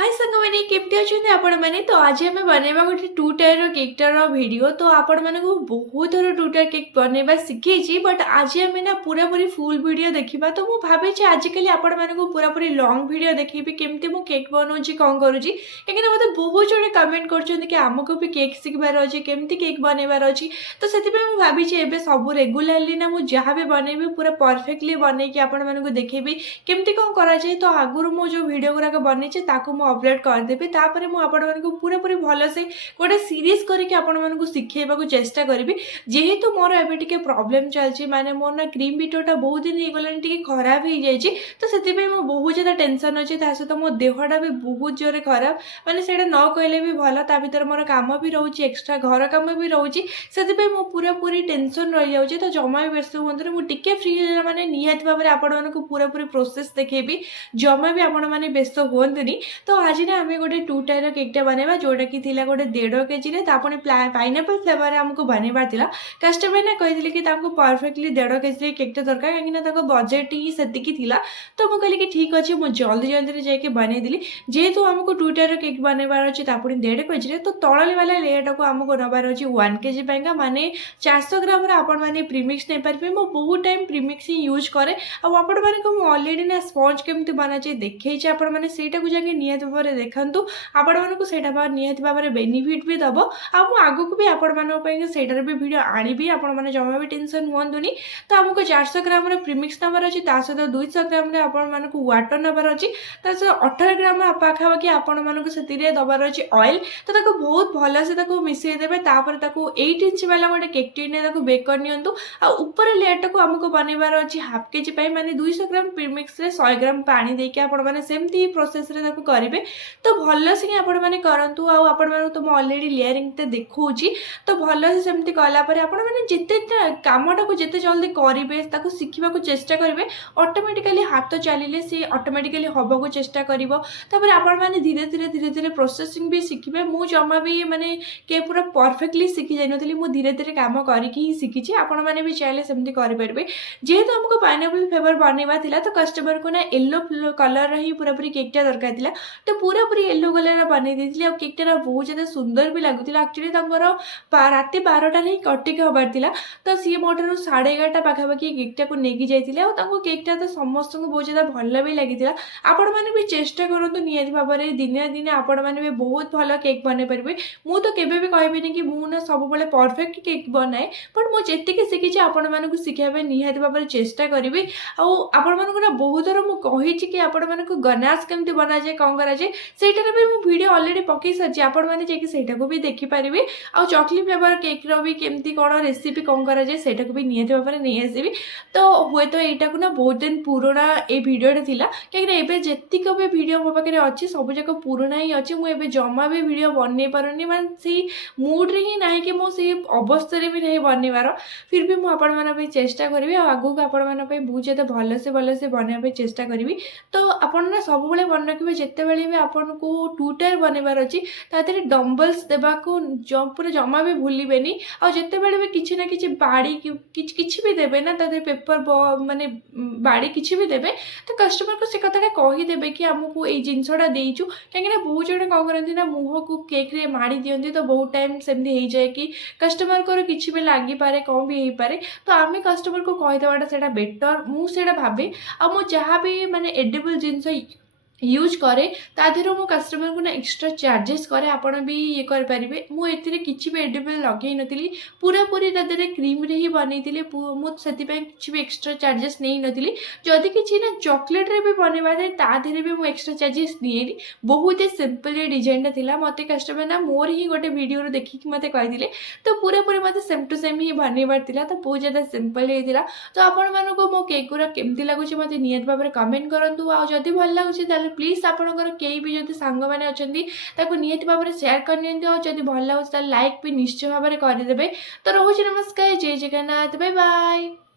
हाय सांग मैंने केमती अच्छा आपण मैंने तो आज आम बनवा गोटे टू टायर केकटार भिड तो आपण मैंने बहुत थर टू टायर केक बनवा शिखी बट आज आम ना पूरा पूरी फुल भिड देखा तो मुझे भाई आजिकल आपण मैंने पूरा पूरी लंग भिड देखी केमती मु केक बनाऊँगी कौन करुँची कहीं मतलब बहुत जन कमेंट करमको भी केक शिखबार अच्छे केमती केक बनवार अच्छी तो से भाई सब रेगुलाली ना मुझे जहाँ भी बनैबी पूरा परफेक्टली बनई आपण मैंने देखेबी केमती कौन कराए तो आगुरी मु जो भिड गुराक बनईचे अपलोड करदेवी तापर मुझे पूरा पूरी भलसे गोटे सीरीज करके आपण मानक शिखेबा चेष्टा करी जेहेतु मोर एबे प्रॉब्लम चलती माने मोर ना क्रीम बीटरटा बहुत दिन हो गलानी खराब हो जाए तो से बहुत ज़्यादा टेंशन अच्छी सहित मो देहटा भी बहुत जोरे खराब माने से न कहले भी भल ता भर मोर कम भी रोचे एक्सट्रा घर कम भी रोचे से मो पूरा पूरी टेंशन रही जाऊँगी तो जमा भी व्यस्त हूँ मुझे फ्री मैंने निहत भाव में आपण पूरा पूरी प्रोसेस देखेबी जमा भी आपण मैंने व्यस्त हूँ तो आज ना आम गोटे टू टायर केकटा बनवा जोटा कि गोटे 1.5 kg तापुणी पाइनएप्पल फ्लेवर आमको बनवार था कस्टमर ना कही कि परफेक्टली 1.5 kg केकटा दरकार कहीं बजेट ही से तो मुझे कहली कि ठीक अच्छे मुझे जल्दी जल्दी जाके बनईदेली जेहेतु आमको टू टायर केक बनवार अच्छे तापुणी 1.5 kg तो तल वाला लेयरटा को आमको नबार अच्छे 1 kg पाइका माने 400 ग्राम आपण मैंने प्रीमिक्स नहीं पारे मुझे बहुत टाइम प्रीमिक्स ही यूज करे आपण मैंने अलरेडी ना स्पंज केमती बनाचे देखी आपण मैंने जाके निहत भाव में देखु आपण मानक से निहत भाव में बेनिफिट भी दब आग को भी आपण मानर भी भिड आनी आपण मैंने जमा भी टेंशन हूँ तो आमको 400 ग्राम प्रीमिक्स नबार अच्छी सहित 200 ग्राम आपण वाटर नबार अच्छी 18 ग्राम पाखापाखि आपण मानक से दबार अच्छी ऑयल तो बहुत भल से मिसई देवे 8 इंच वाला गोटे केक टी बेक करनी ऊपर लेयर टाक आमको बनवार अच्छी हाफ केजी माने 200 ग्राम प्रीमिक्स 100 ग्राम पानी देके आपण मैंने सेमती प्रोसेस करेंगे तो भल से आपण मैंने करूँ आपण मैंने तो अलरेडी लेयरिंग देखी तो भल से सेमती कलापर आपण मैंने जिते कमटा को जिते जल्दी करेंगे शिखा चेष्टा करेंगे ऑटोमेटिकली हाथ चलिए सी ऑटोमेटिकली हवा को चेष्टा कर आपण मैंने धीरे धीरे धीरे धीरे प्रोसेसिंग भी शिखे मु जमा भी माने के पूरा परफेक्टली शिखी जानी मुझे धीरे धीरे कम करके शिखी आपण मैंने भी चाहिए सेमती करेंगे जेहेतु हमको पाइनएप्पल फ्लेवर बनवा तो कस्टमर को ना येलो कलर ही पूरा पूरी केकटा दरकार था तो पूरा पूरी येलो कलर बनई देती और केकटा बहुत ज़्यादा सुंदर भी लगुला एक्चुअली रात 12टार ही कटिक हबार था तो सी मोटर 11:30 पाखापाखि केकटा को लेकिन जाइए और केकटा तो समस्त को बहुत ज़्यादा भल भी लगी आपण मैंने भी चेष्टा करूँ निहत भाव में दिने दिने आपण मैंने भी बहुत भल केक बन पारे मुझे केवे भी कहबी कि मुझे सब परफेक्ट केक बनाए बट मुझे शिखी आपण मानक शिखाई निहत भाव में चेष्टा करी आपण मानक बहुत थर मुझे कि आपण मानक गनाश केमती बना जाए कौन कराए सेटार भी मुझे वीडियो अलरेडी पकई सारी आपण मैंने जाकि भी देखिपारे आ चॉकलेट फ्लेवर केक री केमती कौन रेसिपी कौन कराए सेटा भी निहत भाव में नहीं आसबि तो हुए तो यहाँ को ना बहुत दिन पुराना ये भिडियोटा था कहीं जीक भी भिड मो पाखे अच्छी सब जाक पुराना ही अच्छी मुझे जमा भी भिड बन पारे मैं से मुड्रे ही ना कि मुझे अवस्था भी नहीं बनवार फिर भी मुझे चेष्टा करी आगू आपण बहुत ज़्यादा भलसे बनवाई चेष्टा करी तो आपड़ सब मन रखिए जिते बड़े भी आपन को टू टायर बनवार अच्छी तादेह डम्बल्स देवा पूरा जमा भी भूलें और जिते बड़े भी किसी ना कि बाड़ी किसी भी देवे ना तादेह पेपर माने बाड़ी किसी भी देवे तो कस्टमर को से कथा कहीदेवे कि आमको ये जिनसटा देचु कहीं बहुत जन कौन करती ना मुह को केक रे माड़ी दिखती तो बहुत टाइम सेमती हो जाए कि कस्टमर को किसी भी लगी पारे कौन भी हो पारे तो आम कस्टमर को कहीदेवाटा से बेटर मुझे भावे आ मु जहाँ भी माने एडिबल जिनस यूज करे तादेह मो कस्टमर को ना एक्स्ट्रा चार्जेस करे आपण भी ये करें मुझे किसी भी एडिबल लगे नी पूरा पूरी तादेह क्रीम रे ही बनई मुझे किसी भी एक्स्ट्रा चार्जेस नहीं नी जदि किसी ना चॉकलेट रे भी बनवा जाए तादेह भी मुझे एक्स्ट्रा चार्जेस नहीं बहुत ही सिंपल डिजाइन था मत कस्टमर ना मोर ही गोटे वीडियो देखिक मत कही तो पूरा पूरी मत सेम टू सेम ही बनवार था तो बहुत ज़्यादा सिंपल होता तो आपण मानक मो केक गुरा केमती लगुच मत निहत भाव में कमेंट करूँ आदि भल लगुच प्लीज आपंकर कई भी जब सांग मैंने अच्छा निहत भाव में सेयार करनी जब भल लगे लाइक भी निश्चय भाव में करदे तो रोज नमस्कार जय जगन्नाथ बाय बाय।